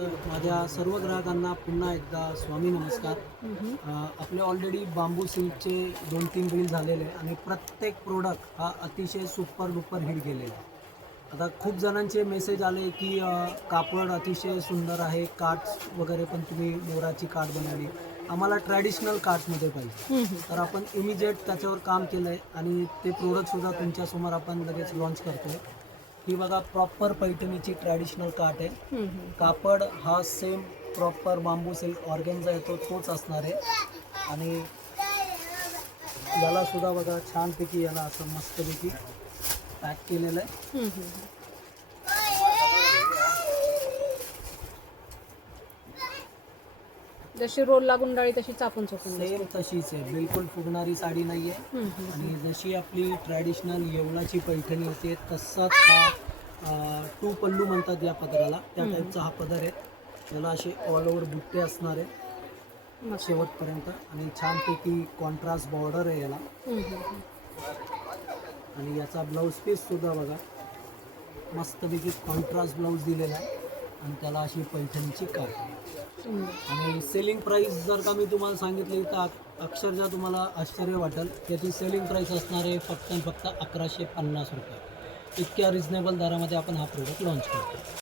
माझ्या सर्व ग्राहकांना पुन्हा एकदा स्वामी नमस्कार. आपले ऑलरेडी बांबू सिल्कचे 2-3 रील झालेले आणि प्रत्येक प्रोडक्ट हा अतिशय सुपर डुपर हिट गेलेला आहे. आता खूप जणांचे मेसेज आले की कापड अतिशय सुंदर आहे, काठ वगैरे पण तुम्ही मोराची काठ बनवली, आम्हाला ट्रॅडिशनल काठमध्ये पाहिजे. तर आपण इमिजिएट त्याच्यावर काम केलं आहे आणि ते प्रोडक्टसुद्धा तुमच्यासमोर आपण लगेच लॉन्च करतो आहे. ही बघा प्रॉपर पैठणीची ट्रॅडिशनल काठ आहे. कापड हा सेम प्रॉपर बांबू सिल्क ऑर्गेन्झा येतो तोच असणार आहे आणि याला सुद्धा बघा छानपैकी याला असं मस्तपैकी पॅक केलेलं आहे. जशी रोल लागून डाळी तशी चापून चोपून सेम तशीच आहे, बिलकुल फुगणारी साडी नाही आहे. आणि जशी आपली ट्रॅडिशनल येवलाची पैठणी होते तसाच हा टू पल्लू म्हणतात या पदराला, त्या टाईपचा हा पदर आहे. याला असे ऑल ओव्हर बुट्टे असणार आहे शेवटपर्यंत आणि छानपैकी कॉन्ट्रास्ट बॉर्डर आहे याला. आणि याचा ब्लाऊज पीस सुद्धा बघा मस्तपैकी कॉन्ट्रास्ट ब्लाऊज दिलेला आहे आणि त्याला अशी पैठणीची काठ आहे. आणि सेलिंग प्राईस जर का मी तुम्हाला सांगितली तर अक्षरशः तुम्हाला आश्चर्य वाटेल. त्याची सेलिंग प्राईस असणार आहे फक्त 1150 रुपये. इतक्या रिजनेबल दरामध्ये आपण हा प्रोडक्ट लॉन्च करतो.